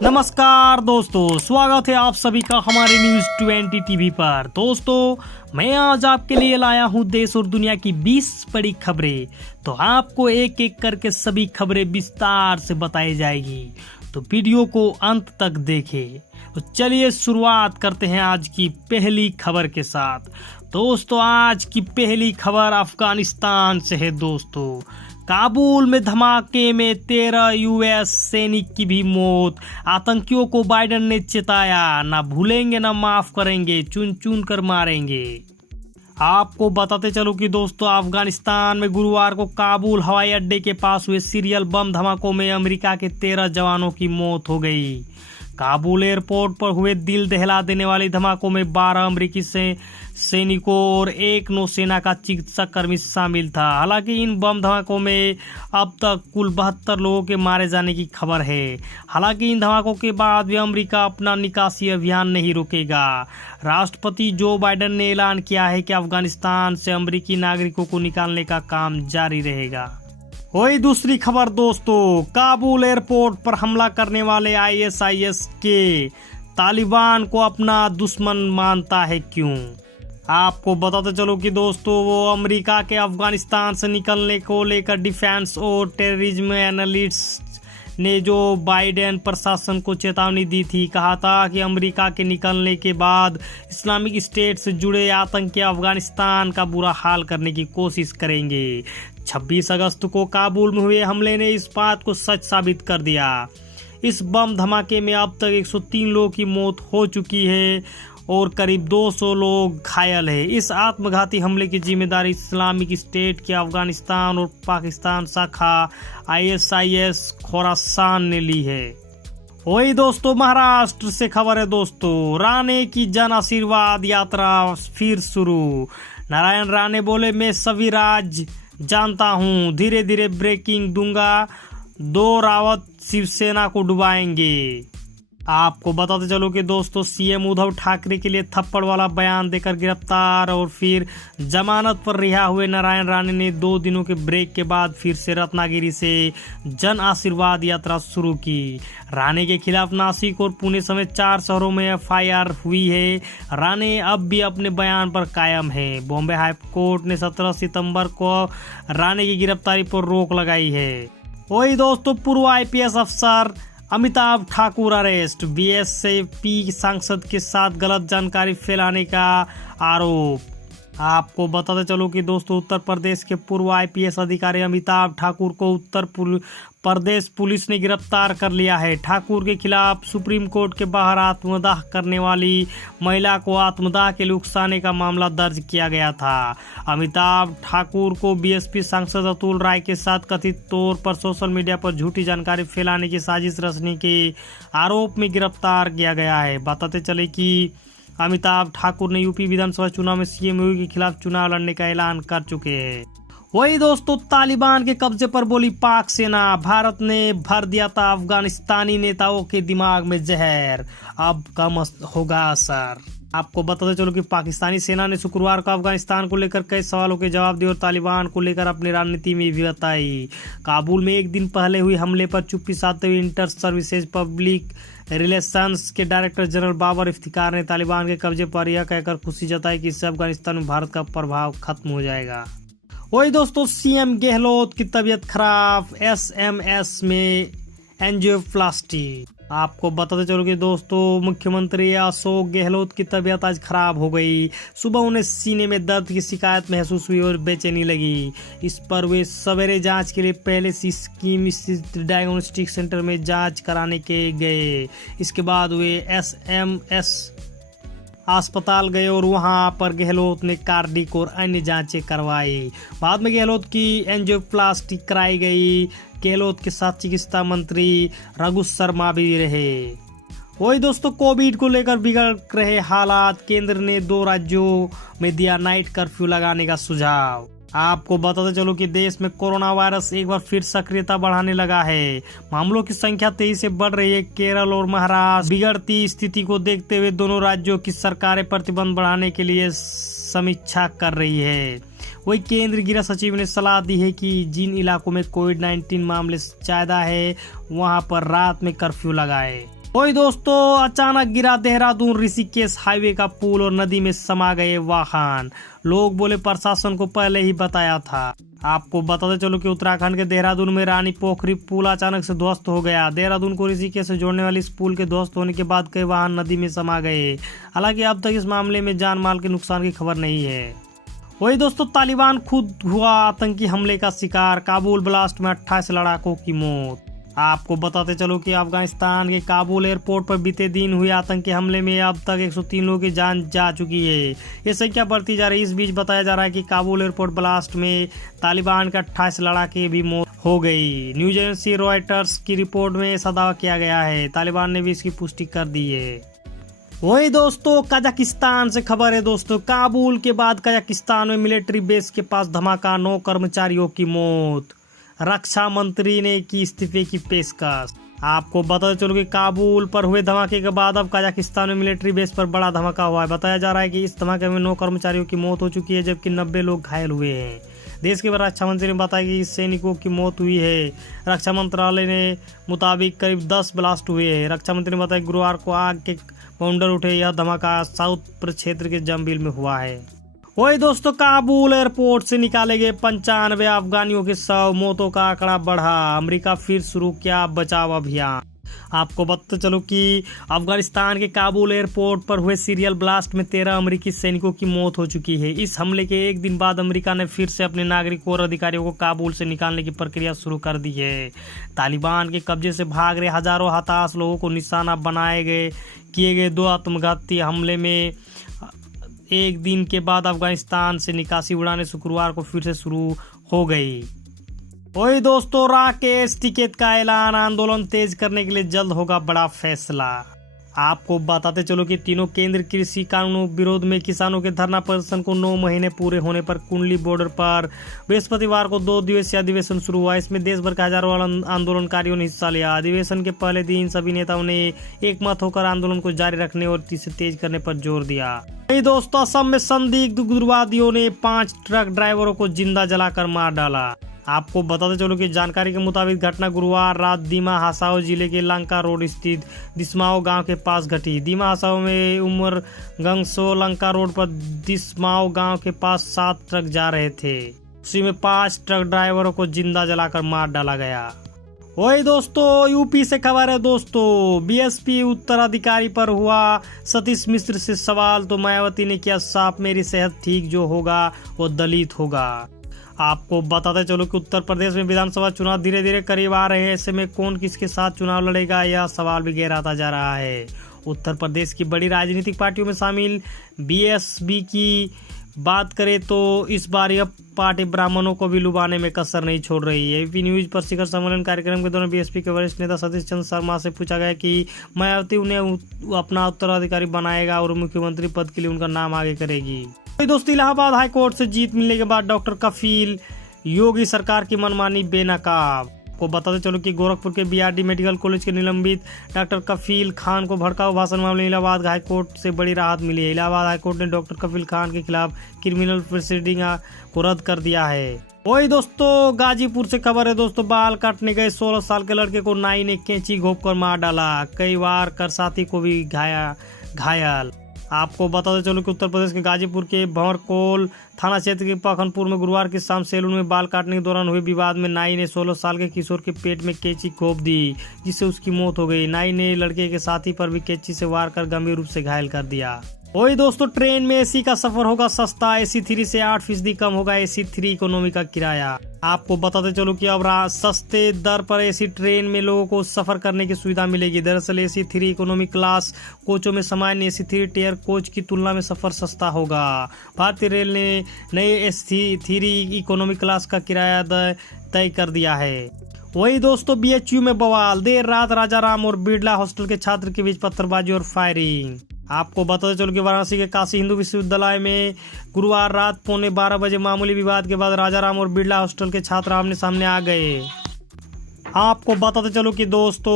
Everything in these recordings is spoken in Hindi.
नमस्कार दोस्तों, स्वागत है आप सभी का हमारे न्यूज 20 टीवी पर। दोस्तों, मैं आज आपके लिए लाया हूं देश और दुनिया की 20 बड़ी खबरें। तो आपको एक एक करके सभी खबरें विस्तार से बताई जाएगी, तो वीडियो को अंत तक देखें। तो चलिए शुरुआत करते हैं आज की पहली खबर के साथ। दोस्तों, आज की पहली खबर अफगानिस्तान से है। दोस्तों, काबुल में धमाके में 13 यूएस सैनिक की भी मौत। आतंकियों को बाइडेन ने चेताया, ना भूलेंगे ना माफ करेंगे, चुन चुन कर मारेंगे। आपको बताते चलो कि दोस्तों, अफगानिस्तान में गुरुवार को काबुल हवाई अड्डे के पास हुए सीरियल बम धमाकों में अमेरिका के 13 जवानों की मौत हो गई। काबुल एयरपोर्ट पर हुए दिल दहला देने वाले धमाकों में 12 अमेरिकी सैनिकों और एक नौसेना का चिकित्सा कर्मी शामिल था। हालांकि इन बम धमाकों में अब तक कुल 72 लोगों के मारे जाने की खबर है। हालांकि इन धमाकों के बाद भी अमेरिका अपना निकासी अभियान नहीं रोकेगा। राष्ट्रपति जो बाइडेन ने ऐलान किया है कि अफगानिस्तान से अमेरिकी नागरिकों को निकालने का काम जारी रहेगा। वही दूसरी खबर दोस्तों, काबुल एयरपोर्ट पर हमला करने वाले आईएसआईएस के तालिबान को अपना दुश्मन मानता है क्यों? आपको बताते चलो कि दोस्तों, वो अमेरिका के अफगानिस्तान से निकलने को लेकर डिफेंस और टेररिज्म एनालिस्ट ने जो बाइडेन प्रशासन को चेतावनी दी थी। कहा था कि अमेरिका के निकलने के बाद इस्लामिक स्टेट से जुड़े आतंकी अफगानिस्तान का बुरा हाल करने की कोशिश करेंगे। 26 अगस्त को काबुल में हुए हमले ने इस बात को सच साबित कर दिया। इस बम धमाके में अब तक 103 लोगों की मौत हो चुकी है और करीब 200 लोग घायल हैं। इस आत्मघाती हमले की जिम्मेदारी इस्लामिक स्टेट के अफगानिस्तान और पाकिस्तान शाखा आईएसआईएस खोरासान ने ली है। वही दोस्तों, महाराष्ट्र से खबर है। दोस्तों, राणे की जन आशीर्वाद यात्रा फिर शुरू। नारायण राणे बोले, मैं सभी राज जानता हूं, धीरे धीरे ब्रेकिंग दूंगा, 2 रावत शिवसेना को डुबाएंगे। आपको बताते चलो कि दोस्तों, सीएम उद्धव ठाकरे के लिए थप्पड़ वाला बयान देकर गिरफ्तार और फिर जमानत पर रिहा हुए नारायण राणे ने 2 दिनों के ब्रेक के बाद फिर से रत्नागिरी से जन आशीर्वाद यात्रा शुरू की। राणे के खिलाफ नासिक और पुणे समेत 4 शहरों में एफआईआर हुई है। राणे अब भी अपने बयान पर कायम है। बॉम्बे हाई कोर्ट ने 17 सितंबर को राणे की गिरफ्तारी पर रोक लगाई है। वही दोस्तों, पूर्व आईपीएस अफसर अमिताभ ठाकुर अरेस्ट। बीएसपी सांसद के साथ गलत जानकारी फैलाने का आरोप। आपको बताते चलो कि दोस्तों, उत्तर प्रदेश के पूर्व आईपीएस अधिकारी अमिताभ ठाकुर को उत्तर प्रदेश पुलिस ने गिरफ्तार कर लिया है। ठाकुर के खिलाफ सुप्रीम कोर्ट के बाहर आत्मदाह करने वाली महिला को आत्मदाह के लिए उकसाने का मामला दर्ज किया गया था। अमिताभ ठाकुर को बीएसपी सांसद अतुल राय के साथ कथित तौर पर सोशल मीडिया पर झूठी जानकारी फैलाने की साजिश रचने के आरोप में गिरफ्तार किया गया है। बताते चले कि अमिताभ ठाकुर ने यूपी विधानसभा चुनाव में सीएम योगी के खिलाफ चुनाव लड़ने का ऐलान कर चुके हैं। वही दोस्तों, तालिबान के कब्जे पर बोली पाक सेना। भारत ने भर दिया था अफगानिस्तानी नेताओं के दिमाग में जहर, अब कम होगा असर। आपको बताते चलो कि पाकिस्तानी सेना ने शुक्रवार को अफगानिस्तान को लेकर कई सवालों के जवाब दिए और तालिबान को लेकर अपनी रणनीति में भी बताई। काबुल में एक दिन पहले हुए हमले पर चुप्पी साधते हुए इंटर सर्विसेज पब्लिक रिलेशंस के डायरेक्टर जनरल बाबर इफ्तिकार ने तालिबान के कब्जे पर यह कहकर खुशी जताई कि इससे अफगानिस्तान में भारत का प्रभाव खत्म हो जाएगा। वही दोस्तों, सीएम गहलोत की तबीयत खराब, एसएमएस में एंजियोप्लास्टी। आपको बताते चलो कि दोस्तों, मुख्यमंत्री अशोक गहलोत की तबीयत आज खराब हो गई। सुबह उन्हें सीने में दर्द की शिकायत महसूस हुई और बेचैनी लगी। इस पर वे सवेरे जांच के लिए पहले सिक्किम स्थित डायग्नोस्टिक सेंटर में जांच कराने के गए। इसके बाद वे एसएमएस अस्पताल गए और वहां पर गहलोत ने कार्डिक और अन्य जांचें करवाई। बाद में गहलोत की एंजियोप्लास्टी कराई गई। गहलोत के साथ चिकित्सा मंत्री रघु शर्मा भी रहे। वही दोस्तों, कोविड को लेकर बिगड़ रहे हालात, केंद्र ने 2 राज्यों में दिया नाइट कर्फ्यू लगाने का सुझाव। आपको बताते चलो कि देश में कोरोना वायरस एक बार फिर सक्रियता बढ़ाने लगा है। मामलों की संख्या तेजी से बढ़ रही है। केरल और महाराष्ट्र बिगड़ती स्थिति को देखते हुए दोनों राज्यों की सरकारें प्रतिबंध बढ़ाने के लिए समीक्षा कर रही है। वही केंद्रीय गृह सचिव ने सलाह दी है कि जिन इलाकों में कोविड-19 मामले ज्यादा है वहां पर रात में कर्फ्यू लगाए। वही दोस्तों, अचानक गिरा देहरादून ऋषिकेश हाईवे का पुल और नदी में समा गए वाहन। लोग बोले प्रशासन को पहले ही बताया था। आपको बताते चलो कि उत्तराखंड के देहरादून में रानी पोखरी पुल अचानक से ध्वस्त हो गया। देहरादून को ऋषिकेश से जोड़ने वाली इस पुल के ध्वस्त होने के बाद कई वाहन नदी में समा गए। हालांकि अब तक इस मामले में जान माल के नुकसान की खबर नहीं है। वही दोस्तों, तालिबान खुद हुआ आतंकी हमले का शिकार। काबुल ब्लास्ट में 28 लड़ाकों की मौत। आपको बताते चलो कि अफगानिस्तान के काबुल एयरपोर्ट पर बीते दिन हुए आतंकी हमले में अब तक 103 लोगों की जान जा चुकी है। ये संख्या बढ़ती जा रही है। इस बीच बताया जा रहा है कि काबुल एयरपोर्ट ब्लास्ट में तालिबान के 28 लड़ाके भी मौत हो गई। न्यूज एजेंसी रॉयटर्स की रिपोर्ट में ऐसा दावा किया गया है। तालिबान ने भी इसकी पुष्टि कर दी है। वही दोस्तों, कजाकिस्तान से खबर है दोस्तों। काबुल के बाद कजाकिस्तान में मिलिट्री बेस के पास धमाका, 9 कर्मचारियों की मौत। रक्षा मंत्री ने की इस्तीफे की पेशकश। आपको बताते चलो कि काबुल पर हुए धमाके के बाद अब कजाकिस्तान में मिलिट्री बेस पर बड़ा धमाका हुआ है। बताया जा रहा है कि इस धमाके में 9 कर्मचारियों की मौत हो चुकी है, जबकि 90 लोग घायल हुए हैं। देश के रक्षा मंत्री ने बताया कि इस सैनिकों की मौत हुई है। रक्षा मंत्रालय ने मुताबिक करीब 10 ब्लास्ट हुए हैं। रक्षा मंत्री ने बताया गुरुवार को आग के बाउंडर उठे। यह धमाका साउथ प्रक्षेत्र के जम्बिल में हुआ है। वही दोस्तों, काबुल एयरपोर्ट से निकाले गए 95 अफगानियों के शव, मौतों का आंकड़ा बढ़ा। अमेरिका फिर शुरू किया बचाव अभियान। आपको बताते चलो कि अफगानिस्तान के काबुल एयरपोर्ट पर हुए सीरियल ब्लास्ट में 13 अमेरिकी सैनिकों की मौत हो चुकी है। इस हमले के एक दिन बाद अमेरिका ने फिर से अपने नागरिकों और अधिकारियों को काबुल से निकालने की प्रक्रिया शुरू कर दी है। तालिबान के कब्जे से भाग रहे हजारों हताश लोगों को निशाना किए गए 2 आत्मघाती हमले में एक दिन के बाद अफगानिस्तान से निकासी उड़ानें शुक्रवार को फिर से शुरू हो गई। वही दोस्तों, राकेश टिकैत का ऐलान, आंदोलन तेज करने के लिए जल्द होगा बड़ा फैसला। आपको बताते चलो कि तीनों केंद्र कृषि कानूनों विरोध में किसानों के धरना प्रदर्शन को 9 महीने पूरे होने पर कुंडली बॉर्डर पर बृहस्पतिवार को 2 दिवसीय अधिवेशन शुरू हुआ। इसमें देश भर के हजारों आंदोलनकारियों ने हिस्सा लिया। अधिवेशन के पहले दिन सभी नेताओं ने एकमत होकर आंदोलन को जारी रखने और इसे तेज करने पर जोर दिया। वही दोस्तों, असम में संदिग्ध उग्रवादियों ने 5 ट्रक ड्राइवरों को जिंदा जलाकर मार डाला। आपको बताते चलो कि जानकारी के मुताबिक घटना गुरुवार रात दीमा हासाओ जिले के लंका रोड स्थित दिस्माओ गांव के पास घटी। दीमा हासाओ में उमरगंगसो लंका रोड पर दिस्माओ गांव के पास 7 ट्रक जा रहे थे। उसी में 5 ट्रक ड्राइवरों को जिंदा जलाकर मार डाला गया। वही दोस्तों, यूपी से खबर है दोस्तों। बीएसपी उत्तराधिकारी पर हुआ सतीश मिश्र से सवाल तो मायावती ने किया साफ, मेरी सेहत ठीक जो होगा वो दलित होगा। आपको बताते चलो कि उत्तर प्रदेश में विधानसभा चुनाव धीरे धीरे करीब आ रहे हैं। ऐसे में कौन किसके साथ चुनाव लड़ेगा, यह सवाल भी गहराता जा रहा है। उत्तर प्रदेश की बड़ी राजनीतिक पार्टियों में शामिल बीएसपी की बात करें तो इस बार यह पार्टी ब्राह्मणों को भी लुभाने में कसर नहीं छोड़ रही है। एबीपी न्यूज पर शिखर सम्मेलन कार्यक्रम के दौरान बीएसपी के वरिष्ठ नेता सतीश चंद्र शर्मा से पूछा गया कि मायावती उन्हें अपना उत्तराधिकारी बनाएगा और मुख्यमंत्री पद के लिए उनका नाम आगे करेगी। दोस्तों, इलाहाबाद हाईकोर्ट से जीत मिलने के बाद डॉक्टर कफील योगी सरकार की मनमानी बेनकाब। को बताते चलो कि गोरखपुर के बीआरडी मेडिकल कॉलेज के निलंबित डॉक्टर कफील खान को भड़काऊ भाषण मामले में इलाहाबाद हाईकोर्ट से बड़ी राहत मिली है। इलाहाबाद हाईकोर्ट ने डॉक्टर कफील खान के खिलाफ क्रिमिनल प्रोसीडिंग को रद्द कर दिया है। वही दोस्तों, गाजीपुर से खबर है दोस्तों। बाल काटने गए 16 साल के लड़के को नाई ने कैंची घोंप कर मार डाला। कई बार कर साथी को भी घायल। आपको बताते चलो कि उत्तर प्रदेश के गाजीपुर के भंवरकोल थाना क्षेत्र के पखनपुर में गुरुवार की शाम सैलून में बाल काटने के दौरान हुए विवाद में नाई ने 16 साल के किशोर के पेट में कैंची घोंप दी, जिससे उसकी मौत हो गई। नाई ने लड़के के साथी पर भी कैंची से वार कर गंभीर रूप से घायल कर दिया। वही दोस्तों, ट्रेन में एसी का सफर होगा सस्ता। एसी 3 से 8% कम होगा एसी 3 इकोनॉमी का किराया। आपको बताते चलो कि अब सस्ते दर पर एसी ट्रेन में लोगों को सफर करने की सुविधा मिलेगी। दरअसल एसी 3 इकोनॉमी क्लास कोचों में सामान्य एसी 3 टियर कोच की तुलना में सफर सस्ता होगा। भारतीय रेल ने नए एसी 3 इकोनॉमी क्लास का किराया तय कर दिया है। वही दोस्तों, बीएचयू में बवाल। देर रात राजाराम और बिरला हॉस्टल के छात्र के बीच पत्थरबाजी और फायरिंग। आपको बताते चलो कि वाराणसी के काशी हिंदू विश्वविद्यालय में गुरुवार रात 11:15 बजे मामूली विवाद के बाद राजाराम और बिरला हॉस्टल के छात्र आमने सामने आ गए। आपको बताते चलो कि दोस्तों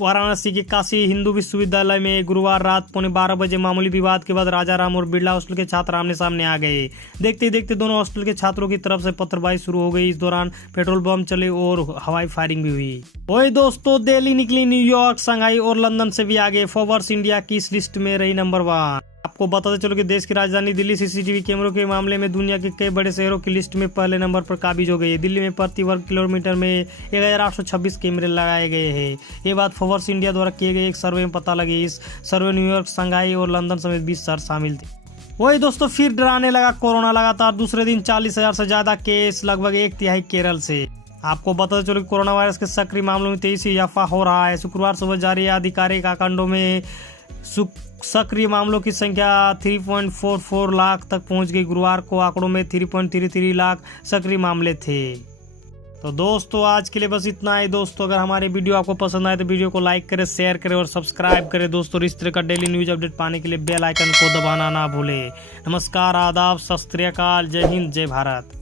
वाराणसी के काशी हिंदू विश्वविद्यालय में गुरुवार रात 11:15 मामूली विवाद के बाद राजाराम और बिरला हॉस्टल के छात्र आमने सामने आ गए। देखते ही देखते दोनों हॉस्टल के छात्रों की तरफ से पत्थरबाजी शुरू हो गई। इस दौरान पेट्रोल बम चले और हवाई फायरिंग भी हुई। वही दोस्तों दिल्ली निकली न्यूयॉर्क, शंघाई और लंदन से भी आगे। फोर्ब्स इंडिया की इस लिस्ट में रही नंबर 1। आपको बताते चलो कि देश की राजधानी दिल्ली सीसीटीवी कैमरों के मामले में दुनिया के कई बड़े शहरों की लिस्ट में पहले नंबर पर काबिज हो गई है। दिल्ली में प्रति वर्ग किलोमीटर में 1826 कैमरे लगाए गए हैं। ये बात फोर्ब्स इंडिया द्वारा किए गए एक सर्वे में पता लगी। इस सर्वे न्यूयॉर्क, शंघाई और लंदन समेत 20 शहर शामिल थे। वही दोस्तों फिर डराने लगा कोरोना। लगातार दूसरे दिन 40,000 से ज्यादा केस, लगभग 1/3 केरल से। आपको बताते चलो कि कोरोना वायरस के सक्रिय मामलों में तेजी से इजाफा हो रहा है। शुक्रवार सुबह जारी आधिकारिक आंकड़ों में सक्रिय मामलों की संख्या 3.44 लाख तक पहुंच गई। गुरुवार को आंकड़ों में 3.33 लाख सक्रिय मामले थे। तो दोस्तों आज के लिए बस इतना ही। दोस्तों अगर हमारे वीडियो आपको पसंद आए तो वीडियो को लाइक करें, शेयर करें और सब्सक्राइब करें। दोस्तों इस तरह का डेली न्यूज अपडेट पाने के लिए बेल आइकन को दबाना ना भूलें। नमस्कार, आदाब, सत श्री अकाल, जय हिंद, जय भारत।